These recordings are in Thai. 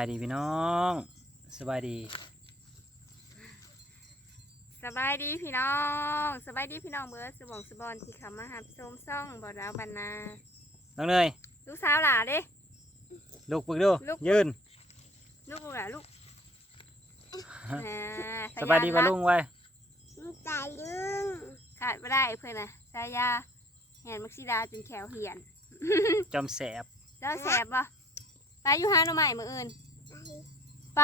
ายดีพี่น้องสบายดี สบายดีพี่น้อง สบายดีพี่น้องเบิร์ดสบองสบอนที่เขามาหับชมซ่องบอดาวบรรณาน้องเนยลูกสาวหล่าเด้ ลูกปึกดูลูก ยืนลูกลูกหล่าลูกอ่าสบายดีปะลุงไว้ลูกตายลึงขาดไม่ได้เพื่อนนะสายาเห็นมักซิดาจนแขวเหียน จอมแสบเจ้าแสบปะไปอยู่หาหน่อใหม่มืออื่น ไป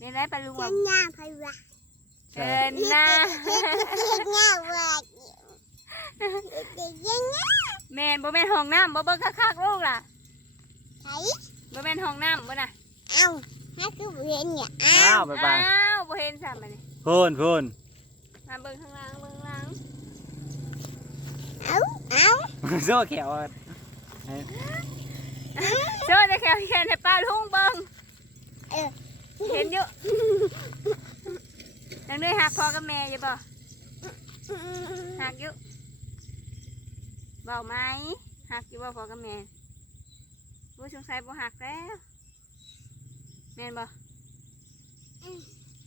นี่ได้ปะลุงเจ้าว่าหน้าพยวะเดินหน้าเจ้าหน้าวัดเด็กยังไงแมนบ่แมนห้องน้ำบ่เบิ่งคักๆลูกล่ะใช่บ่แมนห้องน้ำบ่น่ะเอ้าฮักคือเห็นเนี่ยอ้าอ้าววบ๊ายบายอ้าวบ่เห็นซ้ำมันนี่พูนพูนมาเบิ่งข้างล่างเบิ่งข้างล่างเอ้าเอ้าโซ่แขวอะ เจ้าจะแขวเขียนให้ป้าลุงเบิ่งเออเห็นอยู่นังเนยหักพ่อกับแม่อยู่บ่หักอยู่เบาไหมหักอยู่บ่พ่อกับแม่บ่สงสัยบ่หักแล้วแม่นบ่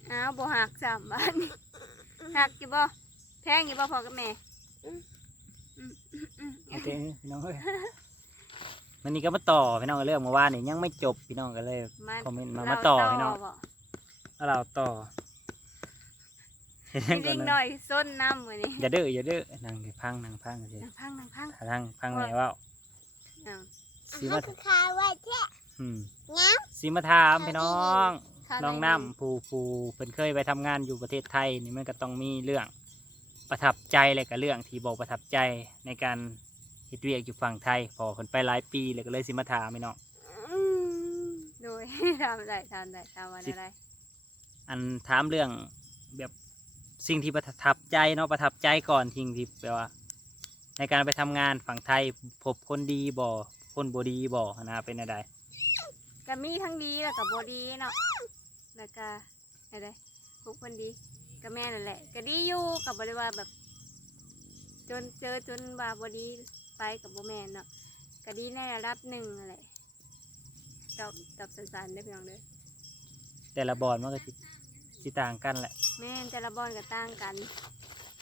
อ้าวบ่หักสามบาทนี่หักอยู่บ่แพงอยู่บ่พ่อกับแม่อืมอืมอืมโอเคพี่น้องเอ้ย วันนี้ก็มาต่อพี่น้องเรื่องเมื่อวานนี่ยังไม่จบพี่น้องก็เลยมาคอมเมนต์มาเรมาต่อพี่น้องบ่เอาเราต่อเห็นพี่ก่อลินงหนะน่อยส้นน้ำมื้อนี้อย่าดื้ออย่าดื้อนั่งดิพังนั่งพังสินางพังนางพังพังพังแม่ว่าอ้าวสีฮัมากคือคาว่าแท้อืมเงาสีมาถามพี่น้องข้าวน้องใน้ำผู้ผู้เพิ่นเคยไปทำงานอยู่ประเทศไทยนี่มันก็ต้องมีเรื่องประทับใจและก็เรื่องที่บอกประทับใจในการ เฮ็ดเวียกอยู่ฝั่งไทยพอเพิ่นไปหลายปีเลยก็เลยสิมาถามพี่น้องอืมโดย ทำได้ทำได้ทำวันอะไรอันถามเรื่องแบบสิ่งที่ประทับใจเนาะประทับใจก่อนทิ้งที่แบบว่า ในการไปทำงานฝั่งไทยพบคนดีบ่คนบ่ดีบ่นะเป็นอะไรก็มีทั้งดีแล้วกับบดีเนาะแล้วก็อะไรทุกคนดีก็แม่นั่นแหละ ก็ดีอยู่กับบริวาแบบ จนเจอจนว่าบดี ไปกับโบแมนเนาะก็ดีในระดับหนึ่งนั่นแหละตอบตอบสั้นๆได้อพี่น้องเด้อแต่ละบอลมันก็สิสิต่างกันแหละ แม่นแต่ละบอลก็ต่างกัน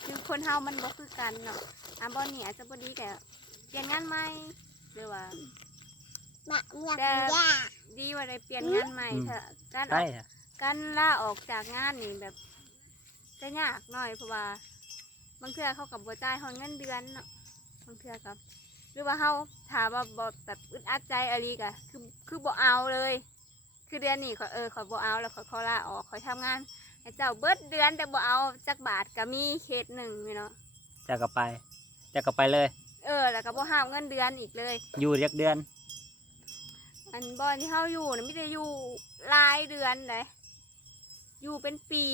คือคนเฮามันบ่คือกันเนาะอะบอลนี่อาจจะบ่ดีแต่เปลี่ยนงานใหม่หรือว่าบะเมียแต่คุณย่าดีว่าได้เปลี่ยนงานใหม่เถอะการอใช่อกอะการลาออกจากงานนี่แบบจะยากหน่อยเพราะว่าบางเทื่อเขากับบัวจ่ายเขาเงินเดือนเนาะ บางเทื่อกับหรือว่าเขาถามว่าบแบบอึดอัดใจอะไรกะคือคือบ่เอาเลย คือเดือนนี้ขอยเออขอยบ่เอาแล้วขอยขอลาออกขอยทำงานให้เจ้าเบิดเดือนแต่บ่เอาจักบาทก็มีเคสหนึ่งนี่เนาะจะก็ไป จะก็ไปเลย เออ แล้วก็บ่ห้ามเงินเดือนอีกเลย อยู่เรียกเดือน อันบอนที่เขาอยู่นะไม่ได้อยู่รายเดือนเลยอยู่เป็นปี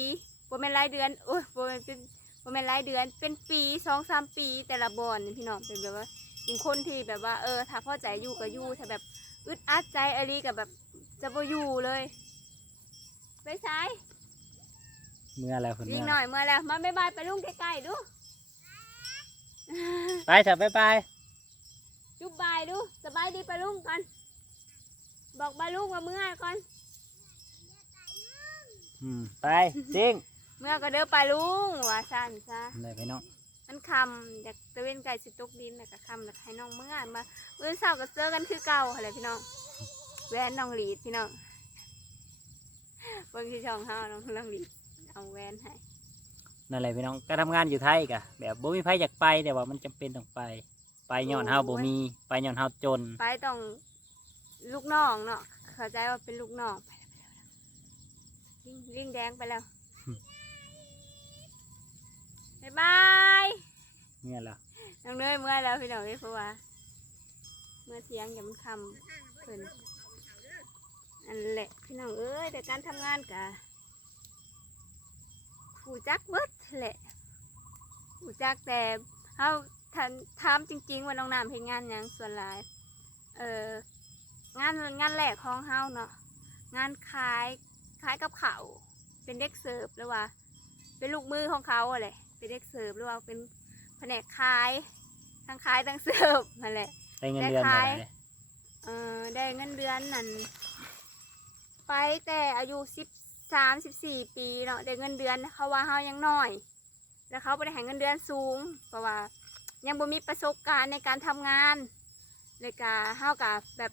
บ่แม่นรายเดือนโอ้ยบ่แม่นเป็น บ่แม่นรายเดือนเป็นปีสองสามปีแต่ละบอนนี่พี่น้องเป็นแบบว่าเป็นคนที่แบบว่าเออถ้าพอใจอยู่ก็อยู่ถ้าแบบอึดอัดใจอะไรกับแบบจะบ่อยู่เลยไปซ้ายเมื่อแล้วคนยิเมื่งอหน่อยเมื่อแล้วมาบ๊ายบายไปลุงใกล้ๆดูไปเถอะบ๊ายบายจุบบายดูสบายดีไปลุงก่อนบอกบายลุงว่าเมื่อก่อน อืมไปซิ่ง เมื่อก็เด้อไปลุงว่าสั่นซะเลยพี่น้องมันคำอยากตะเวนไก่สิตกดินแล้วก็คำแล้วก็ให้น้องเมื่อมาเมื่อเช้าก็เจอกันคือเก่าอะไรพี่น้องแหวนน้องหลีดพี่น้องเบิ่งที่ช่องเฮาน้องน้องหลีดเอาแหวนให้นั่นแหละพี่น้องก็ทำงานอยู่ไทยกะแบบบ่มีไผอยากไปแต่ว่ามันจำเป็นต้องไป ไปย้อนเฮาบ่มีไปย้อนเฮาจน ไปต้องลูกน้องเนาะเข้าใจว่าเป็นลูกน้องไปแล้วไปแล้วไปแล้วลิงลิงแดงไปแล้ว บ๊ายบายเนี่ยล่ะน้องเนยเมื่อแล้วพี่น้องเอ้ยเพราะว่าเมื่อเที่ยงอย่ามันคำเพิ่นอันแหละพี่น้องเอ้ยแต่การทำงานกะผู้จักเบิดแหละผู้จักแต่เขาทันถามจริง ๆ ว่าน้องน้ำเพ็นงานหยังส่วนหลายเอองานงานแรกของเฮาเนาะงานขายขายกับเขาวเป็นเด็กเสิร์ฟหรือว่า เป็นลูกมือของเขาอะไร เป็นเด็กเสิร์ฟหรือว่าเป็นแผนกขายทั้งขายทั้งเสิร์ฟนั่นแหละ ได้เงินเดือนแต่เท่าขายไหร่เออได้เงินเดือนนั่นไปแต่อายุสิบสามสิบสี่ปีเนาะได้เงินเดือนเขาว่าเฮายังน้อย แล้วเขาบ่ได้ให้เงินเดือนสูง เพราะว่า ยังบ่มีประสบการณ์ในการทำงานเลยกาเฮากับแบบ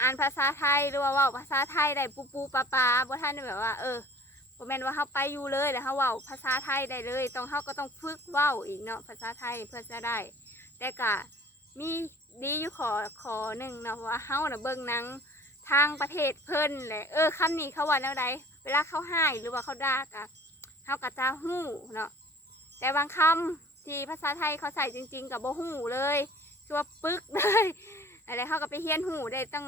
อ่านภาษาไทยหรือว่าเว้าภาษาไทยได้ปูปูปลาปลาบ่ทันได้แบบว่าเออ บ่แม่นว่าเฮาไปอยู่เลยแล้วเฮาเว้าภาษาไทยได้เลย ต้องเฮาก็ต้องฝึกเว้าอีกเนาะภาษาไทยเพื่อจะได้ แต่ก็มีดีอยู่ขอขอหนึ่งเนาะว่าเฮาน่ะเบิ่งหนังทางประเทศเพิ่นแหละเออคำนี้เขาว่าแนวใดเวลาเขาให้หรือว่าเขาด่ากะเฮาก็จะฮู้เนาะแต่บางคำที่ภาษาไทยเขาใส่จริง ๆกับบ่ฮู้เลยชัวปึกเลยอะไรเขาก็ไปเฮียนฮู้ได้ตั้ง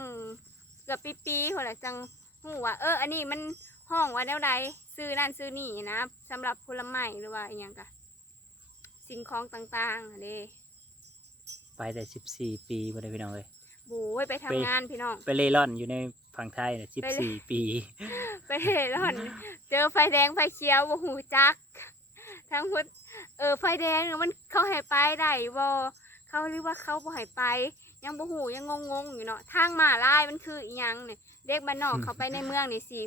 เกือบปีๆคนละจังฮู้ว่าเออ อันนี้มัน ห้องว่าแนวใดซื้อนั่นซื้อนี่นะสำหรับผลไม้หรือว่าอหยังกะสิ่งของต่างๆอันนี้ไปแต่สิบสี่ปีบ่ได้พี่น้องเลยบูยไปทำงานพี่น้อง ไปเล่ร่อนอยู่ในฝั่งไทยเนี่ยสิบไปเลสี่ยปี ไปเร่ร่อน เจอไฟแดงไฟเขียวบ่หูจักทั้งพุดเออไฟแดงน่ะมันเขาให้ไปได้บ่เขาหรือว่าเขาบ่ให้ไป ยังบ่หูยังงงๆอยู่เนาะทางมาลายมันคืออีหยังเนี่ยเด็กบ้านนอกเขาไปในเมืองนี่สิ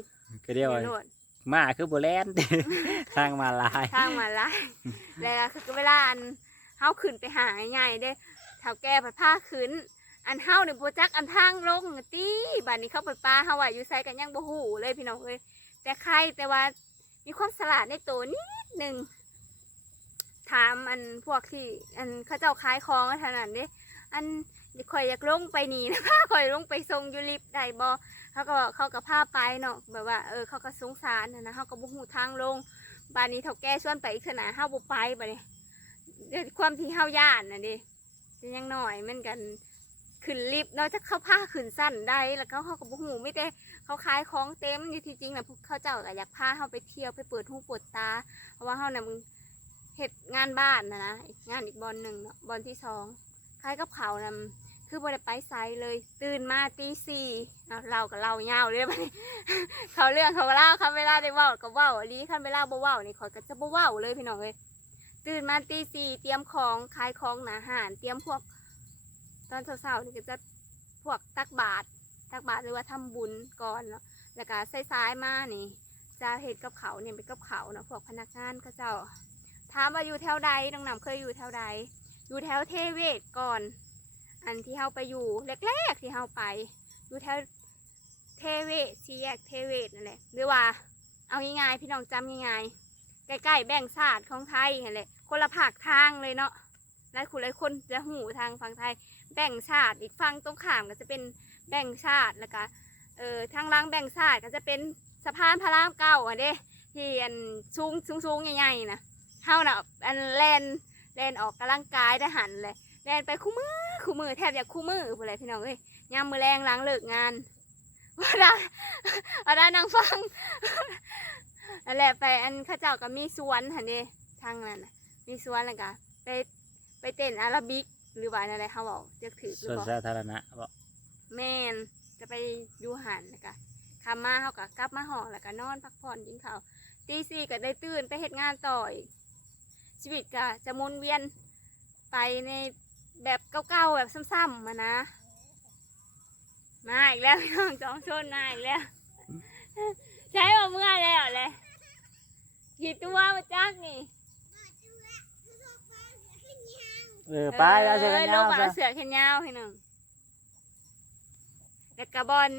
ก็เรียกว่าโลดมาคือโบแลน ทางมาลาย ทางมาลายแล้วก็คือเวลาอันเฮาขึ้นไปหาใหญ่เด้เฒ่าแก่ผัดผ้าขึ้น อันเฮาเนี่ยบ่จักอันทางลงติบัดนี้เขาไปปลาเฮาว่าอยู่ไสกันยังบ่ฮู้เลยพี่น้องเอ้ยแต่ใครแต่ว่ามีความสลาดในตัวนิดหนึงถามอันพวกที่ อันเขาเจ้าขายของเท่านั้นเด้อันข่อยอยากลงไปนี่นะพาข่อยลงไปส่งอยู่ลิฟต์ได้บ่ เขาก็เขาก็พาไปเนาะแบบว่าเออเขาก็สงสารนะนะเขาก็บ่ฮู้ทางลงบ้านนี้เฒ่าแก่ชวนไปอีกขนาดเฮาบ่ไปบัดนี้ด้วยความที่เฮาย่านน่ะเด้จะยังหน้อยเหมือนกันขึ้นลิฟต์เนาะจะเข้าผ้าขึ้นสั้นได้แล้วเขาเขาก็บอกหูไม่ได้เขาขายของเต็มอยู่ที่จริงนะพวกเขาเจ้าก็อยากพาเขาไปเที่ยวไปเปิดหูเปิดตา เพราะว่าเขาน่ะมึงเฮ็ดงานบ้านนะนะงานอีกบอลหนึ่งเนาะบอลที่สองคล้ายกับเขานะ คือบ่ได้ไปไซเลย ตื่นมาตีสี่เอาเรากับเราเงาเลยบัดนี้เขาเรื่องเขาเล่าเขาเวลาได้เว้าก็ว้าอันนี้คันเวลาบ่ว้านี่ขอยก็จะบ่ว้าเลยพี่น้องเลยตื่นมาตีสี่เตรียมของขายของหนาหารเตรียมพวก ตอนเช้าๆนี่ก็จะพวกตักบาตรตักบาตรหรือว่าทำบุญก่อนเนาะแล้วก็สายๆมานี่จะเห็ดกับเขาเนี่ยเป็นกับเขาเนาะพวกพนักงานก็เจ้าถามว่าอยู่แถวใดน้องหนำเคยอยู่แถวใดอยู่แถวเทเวศก่อน อันที่เฮาไปอยู่แรกๆที่เฮาไปอยู่แถวเทเวศสีแยกเทเวศนั่นแหละหรือว่า เอาง่ายๆพี่น้องจำง่ายๆใกล้ๆแบ่งศาสตร์ของไทยนั่นแหละคนละภาคทางเลยเนาะหลายคนหลายคนจะหูทางฝั่งไทย แบ่งชาติอีกฝั่งตรงข้ามก็จะเป็นแบ่งชาติแล้วก็เออทางล่างแบ่งชาติก็จะเป็นสะพานพระรามเก้าอันเด้ที่อันสูงสูงสูงใหญ่ๆนะเฮาน่ะอันแลนแลนออกกำลังกายได้หันเลยแลนไปคู่มือ คู่มือแทบจะคู่มือพูดเลยพี่น้องเอ้ยยามมือแรงหล้างเลิกงานว่าได้ว่าได้นางฟังนั่นแหละไปอันเข้าเจ้าก็มีสวนหันเด้ทางนั้นน่ะมีสวนแล้วก็ไปไปเต้นอาราบิกหรือว่าอะไรเขาบอกจะถือหรือส่วนบอกสาธารณะบอกแม่นจะไปอยูหันนะคะคำมาเขาก็กลับมาห้องแล้วก็นอนพักผ่อนกินข้าวตีสี่ก็ได้ตื่นไปเฮ็ดงานต่ออีกชีวิตก็จะหมุนเวียนไปใน แบบเก่าๆแบบซ้ำๆมานะ มาอีกแล้วพี่น้องจองชนมาอีกแล้ว ใช้มาเมื่อแล้วเลยกี่ตัวมาจักนี่เออไปแล้วเจอกันลูยาวกซะเอาเสือแขนยาวให้หนึ่งแล้วก็บอล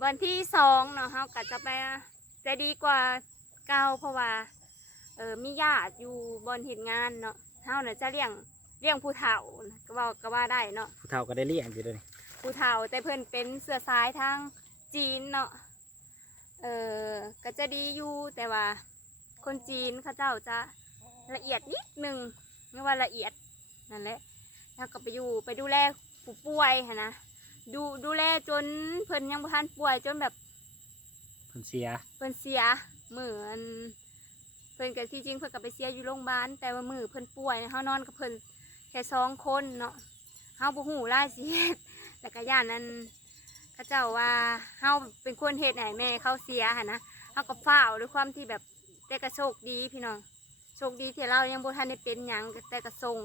บอลที่สองเนาะเขาก็จะไปจะดีกว่าเก่าเพราะว่า เออมีญาติอยู่บอลเหตุงานเนาะเขาเนี่ยจะเลี้ยง เลี้ยงผู้เฒ่าก็ว่าก็ว่าได้เนาะผู้เฒ่าก็ได้เลี้ยงอยู่ด้วยนี่ผู้เฒ่าแต่เพิ่นเป็นเสือซ้ายทางจีนเนาะเออก็จะดีอยู่แต่ว่า คนจีนเขาเจ้าจะละเอียดนิดหนึ่งไม่ว่าละเอียดนั่นแหละแล้วก็ไปอยู่ไปดูแลผู้ป่วยหั้นนะดูดูแลจนเพิ่นยังบ่ทันป่วยจนแบบเพิ่นเสียเพิ่นเสียเหมือนเพิ่นก็ที่จริงเพิ่นก็ไปเสียอยู่โรงพยาบาลแต่ว่ามือเพิ่นป่วยนะเฮานอนกับเพิ่น แค่สองคนเนาะเฮาบ่ฮู้รายละเอียแล้วก็ย่านนั้นเขาเจ้าว่าเฮาเป็นคนเฮ็ดให้แม่เขาเสียหั่นนะเฮาก็ฝ้าวด้วยความที่แบบแต่ก็โชคดีพี่น้องโชคดีที่เรายังบ่ทันได้เป็นหยังแต่ก็ส่ง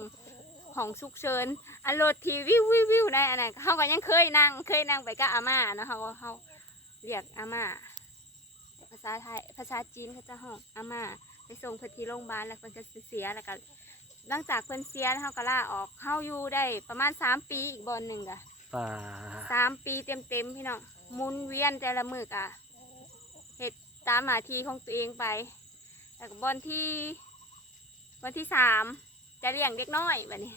ของฉุกเฉินอันรถทีวิววิววิวได้อันนั้นเขาก็ยังเคยนั่งเคยนั่งไปกับอาม่าเนาะเขาเขาเรียกอาม่าภาษาไทยภาษาจีนเขาจะห้องอาม่าไปส่งเพิ่นที่โรงพยาบาลแล้วเพิ่นก็เสียแล้วก็ หลังจากเพิ่นเสียเขาก็ลาออกเข้าอยู่ได้ประมาณสามปีอีกบอนหนึ่งอะป่าสามปีเต็มเต็มๆพี่น้องหมุนเวียนแต่ละมือกะเหตุตามหน้าที่ของตัวเองไปแล้วก็บอนที่วันที่สามจะเลี้ยงเด็กน้อยแบบนี้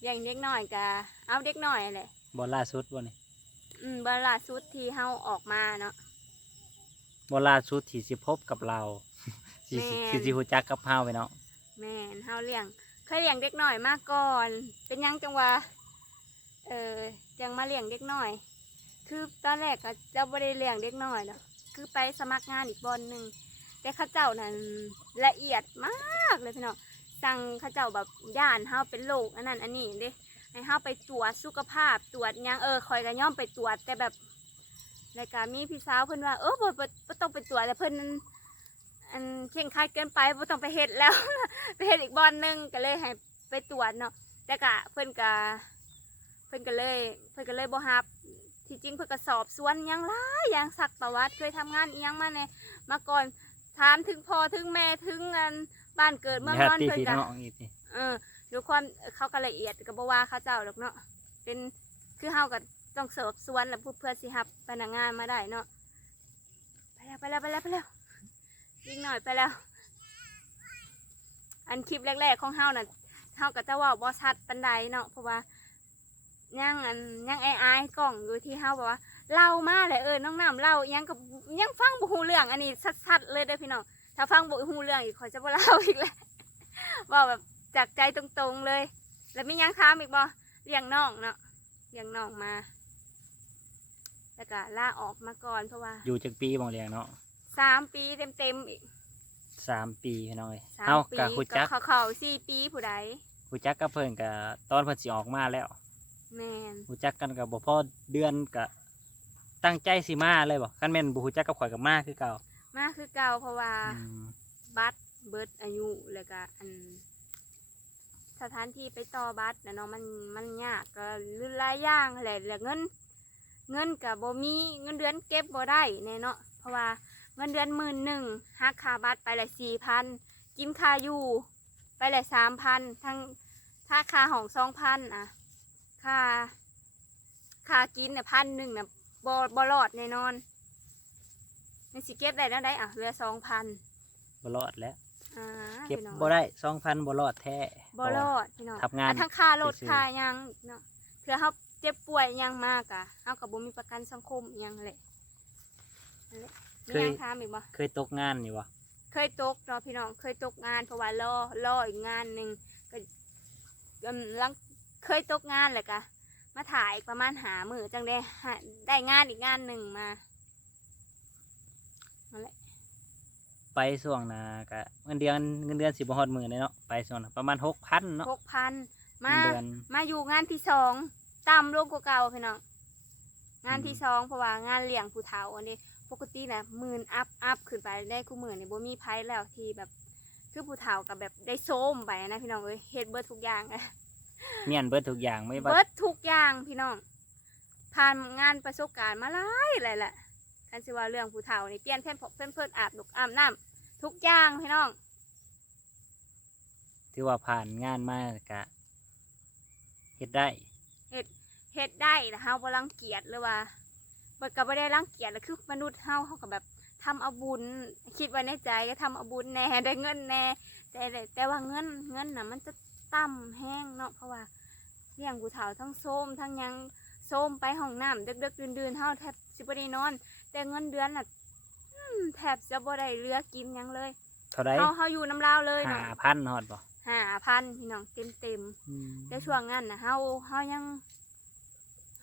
เลี้ยงเด็กน้อยกะเอาเด็กน้อยแหละบอลล่าสุดบ่นี่อืมบอลล่าสุดที่เฮาออกมาเนาะ บอลล่าสุดที่สิพบกับเราสิแม่น สิสิฮู้จักกับเฮาไปเนาะแม่นเฮาเลี้ยง เคยเลี้ยงเด็กหน้อยมาก่อน เป็นยังจังว่าเออจังมาเลี้ยงเด็กหน้อย คือตอนแรกก็จะบ่ได้เลี้ยงเด็กหน้อยเนาะคือไปสมัครงานอีกบอนหนึ่งแต่ข้าเจ้านั้นละเอียดมากเลยพี่น้องสั่งข้าเจ้าแบบย่านเฮาเป็นโรคอันนั้นอันนี้เด้ให้เฮาไปตรวจสุขภาพตรวจยังเออคอยก็ย่อมไปตรวจแต่แบบรายการมีพี่สาวเพิ่นว่าเออบ่บ่บ่ต้องไปตรวจแล้วเพิ่น อันเข่งครัดเกินไปบ่ต้องไปเฮ็ดแล้ว ไปเฮ็ดอีกบอนหนึงก็เลยให้ไปตรวจเนาะแต่กะเพิ่นก็เพิ่นก็เลย เพิ่นก็เลยบ่ฮับ ที่จริงเพิ่นก็สอบสวนหยังหลายอย่างสักประวัติเคยทำงานอีหยังมาเนี่ยมาก่อนถามถึงพ่อถึงแม่ถึงงานบ้านเกิดเมืองญานอนติเพิ่นพี่ก็น้องอีกทีเออดูความเขาก็ละเอียดก็บ่ว่าเขาเจ้าดอกเนาะเป็นคือเฮาก็ต้องสอบสวนแล้วเพื่อสิรับพนักงานมาได้เนาะไปแล้วไปแล้วไปแล้วไปแล้ว ยิ่งหน่อยไปแล้ว อันคลิปแรกๆของเฮาน่ะเฮาก็จะเว่าบ่ชัดปานใดเนาะเพราะว่ายังอันยังไอ้อายๆกล้องอยู่ที่เฮาบอกว่าเล่ามาเลยเออน้องน้ำเล่ายังกับยังฟังบ่ฮู้เรื่องอันนี้ชัดๆเลยเด้อพี่น้องถ้าฟังบ่ฮู้เรื่องอีกขอจะบ่เล่าอีกแล้วว่าแบบจากใจตรงๆเลย แล้วมียังถามอีกบ่เลี้ยงน้องเนาะเลี้ยงน้องมาแล้วก็ล่าออกมาก่อนเพราะว่าอยู่จักปีบ่เลี้ยงเนาะ สามปีเต็มๆอีกสามปีพี่น้องเอ้ยสามเฮาปีก็ฮู้จักเขาเขาสี่ปีผู้ใดฮู้จักกับเพิ่นก็ตอนเพิ่นสิออกมาแล้วแมนฮู้จักกันก็บ่พอเดือนก็ตั้งใจสิมาเลยบ่คันแม่นบ่ฮู้จักกับข่อยก็มาคือเก่า มาคือเก่าเพราะว่าอืมบัตรเบิดอายุแล้วก็อัน สถานที่ไปต่อบัตรนะเนาะมันมันยากก็ลื่นหลายอย่างแหละแล้วเงิน เงินกับบ่มีเงินเดือนเก็บบ่ได้แน่เนาะเพราะว่า เงินเดือนหมื่นหนึ่งหักค่าบัตรไปละสี่พันกินค่าอยู่ไปละสามพันทั้งค่าค่าห้องสองพันอะค่าค่ากินเนี่ยพันหนึ่งน่ะบ่บ่รอดแน่นอนมันสิเก็บได้แล้วได้อะเหลือสองพันบ่รอดแล้วอ่าเก็บพี่น้องบ่ได้2,000บ่รอดแท้บ่รอดพี่น้องทับงานอะทั้งค่ารถซื่อๆค่าหยังเนาะเผื่อเฮาเจ็บป่วยหยังมากอะเฮาก็บ่มีประกันสังคมอิหยังแหละนั่นแหละ มีหยังถามอีกบ่เคยตกงานอยู่บ่เคยตกเนาะพี่น้องเคยตกงานเพราะว่ารอรออีกงานหนึงก็กำลังเคยตกงานแหละกะมาถ่ายอีกประมาณหามือจังได้หาได้งานอีกงานหนึ่งมานั่นแหละไปช่วงหน้าก็เงินเดือนเงินเดือนสิบ่ฮอดมื้อเลยเนาะไปช่วงหน้าประมาณ6,000เนาะหกพันเงิมานเดือน มาอยู่งานที่สองต่ำลงกว่าเก่าพี่น้องงานที่อืม สองเพราะว่างานเลี้ยงผู้เฒ่าอันนี้ ปกตินะหมื่นอัพอัพขึ้นไปได้คู่หมื่นนี่บ่มีไพ่แล้วที่แบบคือผู้เฒ่ากับแบบได้โซมไปนะพี่น้องเอ้ยเฮ็ดเบิดทุกอย่างเมียนเบิดทุกอย่างไม่ว่าเบิดทุกอย่างพี่น้อง ผ่านงานประสบการณ์มาหลายหลายแหละคันสิว่าเรื่องผู้เฒ่านี่เปลี่ยนเพิ่นเพิ่นเพิ่นอาบดอกอาบน้ำทุกอย่างพี่น้องถือว่าผ่านงานมาก็เฮ็ดได้เฮ็ดได้นะเฮาบ่รังเกียจหรือว่า บ่ก็บ่ได้รังเกียจแล้วคือมนุษย์เฮาเฮาก็แบบทำเอาบุญคิดไว้ในใจก็ทำเอาบุญแหน่ได้เงินแหน่แต่แต่แต่ว่าเงินเงินน่ะมันจะต่ำแห้งเนาะเพราะว่าเลี้ยงผู้เฒ่าทั้งโซมทั้งหยังโซมไปห้องน้ำดึกๆดื่นๆเฮาแทบสิบ่ได้นอน แต่เงินเดือนน่ะอืมแทบจะบ่ได้เหลือกินหยังเลยเท่าไดเฮาเฮาอยู่น้ำลาวเลยเนาะ5,000ฮอดบ่ห้าพันพี่น้องเต็มๆแต่ช่วงนั้นนะเฮาเฮายัง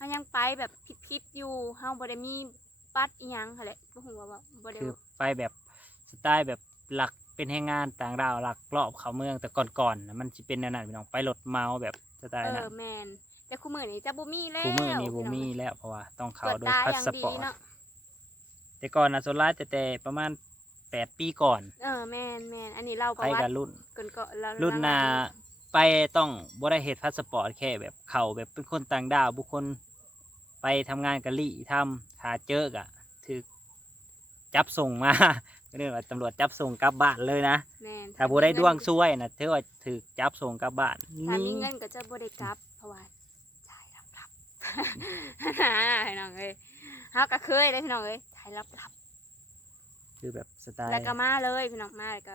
เฮายังไปแบบพิดๆอยู่เฮาบ่ได้มีบัตรอีหยังค่ะแหละบ่ฮู้ว่าว่าบ่ได้คือไปแบบสไตล์แบบหลักเป็นแรงงานต่างดาวหลักรอบเขาเมืองแต่ก่อนๆน่ะมันสิเป็นแนวนั้นพี่น้องไปรถเมาแบบสไตเอล์นั้อนแม่นแต่คู่มื้อนี้จะบ่มีแล้วคูมือนี่บ่พี่องมีแล้วเพราะว่าต้องเขาตรวจโดยตาพาอย่างสดีปอร์ตเนาะแต่ก่อนน่ะโซล่าแต่แต่ประมาณ8ปีก่อนเออแม่นแม่นอันนี้เราประไปวักับติรุ่น ก่อนก็เรารุ่นน่ะไปต้องบ่ได้เฮ็ดพาสปอร์ตแค่แบบเข้าแบบเป็นคนต่างดาวบุคคล ไปทำงานกะลี่ทำถ้าเจอกะถือจับส่งมาก็เรียกว่าตำรวจจับส่งกลับบ้านเลยนะแม่นถ้าบ่ได้ดวงช่วยนะถือว่าถือจับส่งกลับบ้านถ้ามีนี่เงินก็จะบ่ได้กลับเพราะว่าจ่ายรับรับพี่น้องเอ้ยเฮาก็เคยได้พี่น้องเอ้ยจ่ายรับรับคือแบบสไตล์แล้วก็มาเลยพี่น้องมาแล้วก็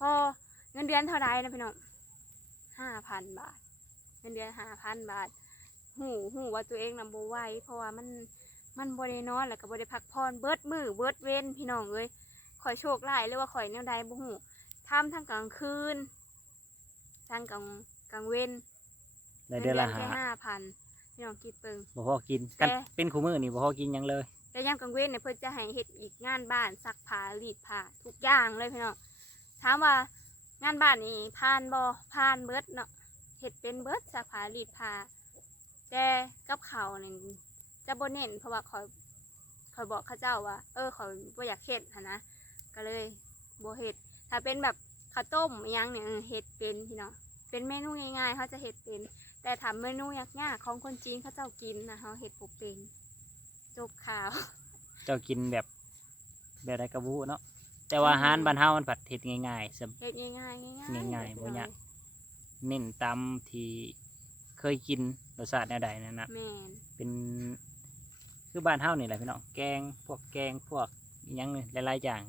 พอเงินเดือนเท่าไรนะพี่น้องห้าพันบาท เงินเดือนห้าพันบาท หูหูว่าตัวเองนำบไหวเพราะว่ามันมันบรินอนแล้วก็บริพักพรเบิดมือเบิดเว้นพี่น้องเอ้ยข่อยโชคร้ายหรือว่าข่อยแนวใดบ่หูทำทั้งกลางคืนทั้งกลางกลางเว้นได้เดือนละแค่หาห้าพันพี่น้องคิดเปิงบ่พอกินกันแต่เป็นคู่มือนี่บ่พอกินหยังเลยแต่ยามกลางเว้นเนี่ยเพื่อจะให้เฮ็ดอีกงานบ้านซักผ้ารีดผ้าทุกอย่างเลยพี่น้องถามว่างานบ้านนี่ผ่านบ่ผ่านเบิดเนาะเฮ็ดเป็นเบิดซักผ้ารีดผ้า แต่กับเขาวนี่จะบ่เน้นเพราะว่าคอยคอยบอกเขาเจ้าว่า เออคอยบ่อยากเฮ็ดหั้นนะก็เลยบ่เฮ็ดถ้าเป็นแบบข้าวต้มอิหยังเนี่ยเออเฮ็ดเป็นพี่น้องเป็นเมนูง่ายๆเขาจะเฮ็ดเป็น แต่ทำเมนูยากๆของคนจีนเขาเจ้ากินนะเขาเฮ็ดบ่เป็นจบข่าว เจ้ากินแบบแบบไรกระบุเนาะแต่ว่าอาหารบ้านเฮามันผัดเฮ็ดง่ายๆสำเฮ็ดง่ายๆง่ายๆง่ายๆบ่ยากเน้นตามที่เคยกิน รสชาติแนวใดนั่นนะแม่นเป็นคือบ้านเฮานี่แหละพี่น้องแกงพวกแกงพวกอิหยังนี่หลายๆอย่าง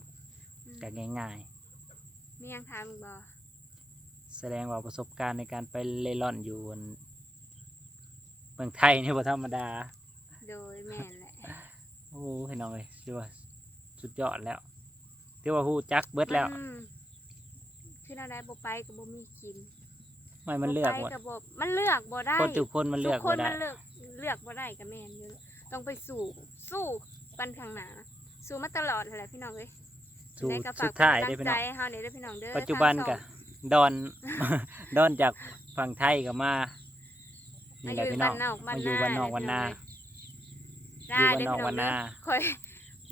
อืมก็ง่ายมียังทำบ่ๆ แสดงว่าประสบการณ์ในการไปเล่ร่อนอยู่บนเมืองไทยนี่บ่ธรรมดา โดยแม่นแหละ โอ้พี่น้องเอ้ยถือว่าสุดยอดแล้วถือว่าฮู้จักเบิดแล้ว อืมคือเราได้บ่ไปก็บ่มีกิน ไม่มันเลือกหมบ่ดไปบ่มันเลือกบ่ได้คนทุกคนมันเลือกทุกคบ่นได้ มันเลือกเลือกบ่ได้ก็แม่นอยู่ต้องไปสู้สู้ปันข้างหน้าสู้มาตลอดนั่นแหละพี่น้องเอ้ยสู่ได้ก็ฝสุกดท้ายเป็นได้กำพี่ลัน้องใจให้เฮานี่เด้อพี่น้องเด้อปัจจุบันทางก็ช่อง ดอน ดอนจากฝั่งไทยก็มานี่แหละพี่น้องมามาออยู่ยู่บ้าบ้านนนนออกกวัวันนนา นา ได้อยู่บ้านนอกเด้อวันพี่นาน้องเด้อค่อย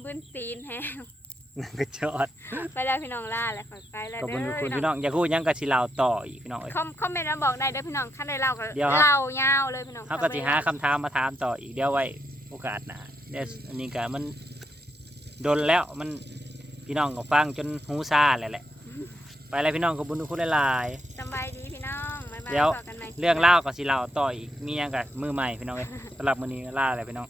บึ้นตีนแฮง ก็จอดไปแล้วพี่น้องล่าแล้วค่อยไปแล้วขอบเด้คุณอคุณพี่พี่น้น้ององอยากพูดหยังก็สิเล่าต่ออีกพี่น้องเอ้ย คอมคอมเมนต์มาบอกได้เด้อพี่น้องถ้าได้เล่าก็เดี๋ยวครับ เล่ายาวเลยพี่น้องเขาก็สิหาคคำถามมาถามต่ออีกเดี๋ยวไว้โอกาสหน้าเดี๋ยวอันนี้ก็มันโดนแล้วมันพี่น้องก็ฟังจนหูซาแล้วแหละไปแล้วพี่น้องขอบคุณทุกคนหลายสำบายดีพี่น้องบ๊ายบายเดี๋ยว ต่อกันใหม่ ๆเรื่องเล่าวก็สิเล่าต่ออีกมีหยังกับมือใหม่พี่น้องเอ้ยสำหรับมื้อนี้ก็ลาแล้วพี่น้อง